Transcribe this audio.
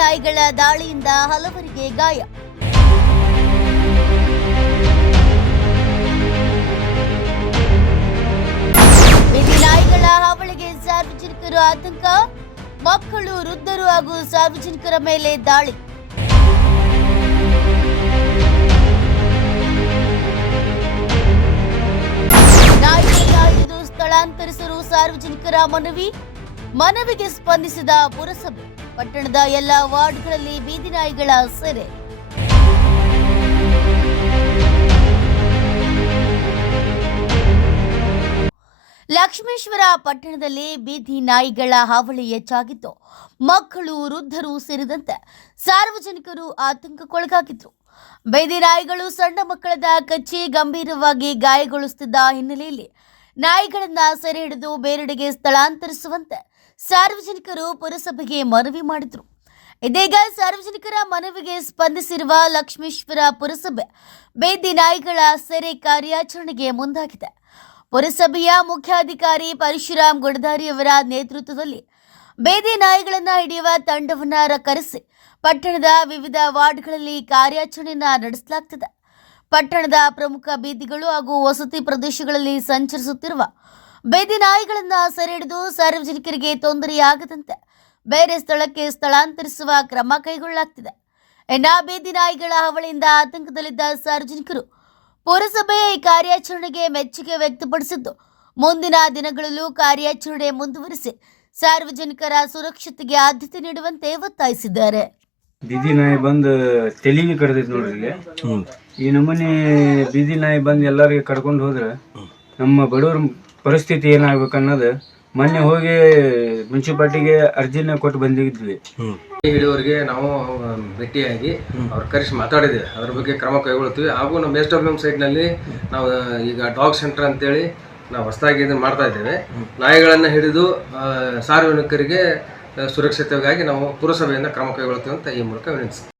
ನಾಯಿಗಳ ದಾಳಿಯಿಂದ ಹಲವರಿಗೆ ಗಾಯ. ಬೀದಿ ನಾಯಿಗಳ ಹಾವಳಿಗೆ ಸಾರ್ವಜನಿಕರು ಆತಂಕ. ಮಕ್ಕಳು, ವೃದ್ಧರು ಹಾಗೂ ಸಾರ್ವಜನಿಕರ ಮೇಲೆ ದಾಳಿ. ನಾಯಿಗಳನ್ನ ಹಿಡಿದು ಸ್ಥಳಾಂತರಿಸಲು ಸಾರ್ವಜನಿಕರ ಮನವಿಗೆ ಸ್ಪಂದಿಸಿದ ಪುರಸಭೆ. ಪಟ್ಟಣದ ಎಲ್ಲ ವಾರ್ಡ್ಗಳಲ್ಲಿ ಬೀದಿ ನಾಯಿಗಳ ಸೆರೆ. ಲಕ್ಷ್ಮೇಶ್ವರ ಪಟ್ಟಣದಲ್ಲಿ ಬೀದಿ ನಾಯಿಗಳ ಹಾವಳಿ ಹೆಚ್ಚಾಗಿದ್ದು, ಮಕ್ಕಳು, ವೃದ್ಧರು ಸೇರಿದಂತೆ ಸಾರ್ವಜನಿಕರು ಆತಂಕಕ್ಕೊಳಗಾಗಿದ್ರು. ಬೀದಿ ನಾಯಿಗಳು ಸಣ್ಣ ಮಕ್ಕಳದ ಕಚ್ಚಿ ಗಂಭೀರವಾಗಿ ಗಾಯಗೊಳಿಸುತ್ತಿದ್ದ ಹಿನ್ನೆಲೆಯಲ್ಲಿ ನಾಯಿಗಳನ್ನ ಸೆರೆ ಹಿಡಿದು ಬೇರೆಡೆಗೆ ಸ್ಥಳಾಂತರಿಸುವಂತೆ ಸಾರ್ವಜನಿಕರು ಪುರಸಭೆಗೆ ಮನವಿ ಮಾಡಿದ್ರು. ಇದೀಗ ಸಾರ್ವಜನಿಕರ ಮನವಿಗೆ ಸ್ಪಂದಿಸಿರುವ ಲಕ್ಷ್ಮೇಶ್ವರ ಪುರಸಭೆ ಬೀದಿ ನಾಯಿಗಳ ಸೆರೆ ಕಾರ್ಯಾಚರಣೆಗೆ ಮುಂದಾಗಿದೆ. ಪುರಸಭೆಯ ಮುಖ್ಯಾಧಿಕಾರಿ ಪರಶುರಾಮ್ ಗುಡದಾರಿ ಅವರ ನೇತೃತ್ವದಲ್ಲಿ ಬೀದಿ ನಾಯಿಗಳನ್ನು ಹಿಡಿಯುವ ತಂಡವನ್ನು ಕರೆಸಿ ಪಟ್ಟಣದ ವಿವಿಧ ವಾರ್ಡ್ಗಳಲ್ಲಿ ಕಾರ್ಯಾಚರಣೆಯನ್ನು ನಡೆಸಲಾಗುತ್ತದೆ. ಪಟ್ಟಣದ ಪ್ರಮುಖ ಬೀದಿಗಳು ಹಾಗೂ ವಸತಿ ಪ್ರದೇಶಗಳಲ್ಲಿ ಸಂಚರಿಸುತ್ತಿರುವ ಬೀದಿ ನಾಯಿಗಳನ್ನು ಸೆರೆ ಹಿಡಿದು ಸಾರ್ವಜನಿಕರಿಗೆ ತೊಂದರೆಯಾಗದಂತೆ ಬೇರೆ ಸ್ಥಳಕ್ಕೆ ಸ್ಥಳಾಂತರಿಸುವ ಕ್ರಮ ಕೈಗೊಳ್ಳಲಾಗುತ್ತಿದೆ. ಇನ್ನು ಬೀದಿ ನಾಯಿಗಳ ಹಾವಳಿಯಿಂದ ಆತಂಕದಲ್ಲಿದ್ದ ಸಾರ್ವಜನಿಕರು ಪುರಸಭೆಯ ಈ ಕಾರ್ಯಾಚರಣೆಗೆ ಮೆಚ್ಚುಗೆ ವ್ಯಕ್ತಪಡಿಸಿದ್ದು, ಮುಂದಿನ ದಿನಗಳಲ್ಲೂ ಕಾರ್ಯಾಚರಣೆ ಮುಂದುವರಿಸಿ ಸಾರ್ವಜನಿಕರ ಸುರಕ್ಷತೆಗೆ ಆದ್ಯತೆ ನೀಡುವಂತೆ ಒತ್ತಾಯಿಸಿದ್ದಾರೆ. ಬೀದಿ ನಾಯಿ ಬಂದು ತೆಲಿಗೆ ಕಡ್ದೈತಿ ನೋಡ್ರಿ. ಇಲ್ಲಿ ಈ ನಮೂನಿ ಬೀದಿ ನಾಯಿ ಬಂದು ಎಲ್ಲರಿಗೆ ಕಡ್ಕೊಂಡು ಹೋದ್ರೆ ನಮ್ಮ ಬಡವ್ರ ಪರಿಸ್ಥಿತಿ ಏನಾಗ್ಬೇಕು ಅನ್ನೋದು ಮೊನ್ನೆ ಹೋಗಿ ಮುನ್ಸಿಪಾಲ್ಟಿಗೆ ಅರ್ಜಿನ ಕೊಟ್ಟು ಬಂದಿದ್ವಿ. ಹಿಡಿಯೋರಿಗೆ ನಾವು ಭೇಟಿಯಾಗಿ ಅವ್ರ ಕರೆಸಿ ಮಾತಾಡಿದ್ದೇವೆ. ಅದ್ರ ಬಗ್ಗೆ ಕ್ರಮ ಕೈಗೊಳ್ತೀವಿ. ಹಾಗೂ ನಮ್ಮ SWM ಸೈಡ್ನಲ್ಲಿ ನಾವು ಈಗ ಡಾಗ್ ಸೆಂಟರ್ ಅಂತೇಳಿ ನಾವು ಹೊಸದಾಗಿ ಇದನ್ನು ಮಾಡ್ತಾ ಇದ್ದೇವೆ. ನಾಯಿಗಳನ್ನು ಹಿಡಿದು ಸಾರ್ವಜನಿಕರಿಗೆ ಸುರಕ್ಷತೆಗಾಗಿ ನಾವು ಪುರಸಭೆಯಿಂದ ಕ್ರಮ ಕೈಗೊಳ್ತೀವಿ ಅಂತ ಈ ಮೂಲಕ ವಿನಂತಿಸ್ತೀವಿ.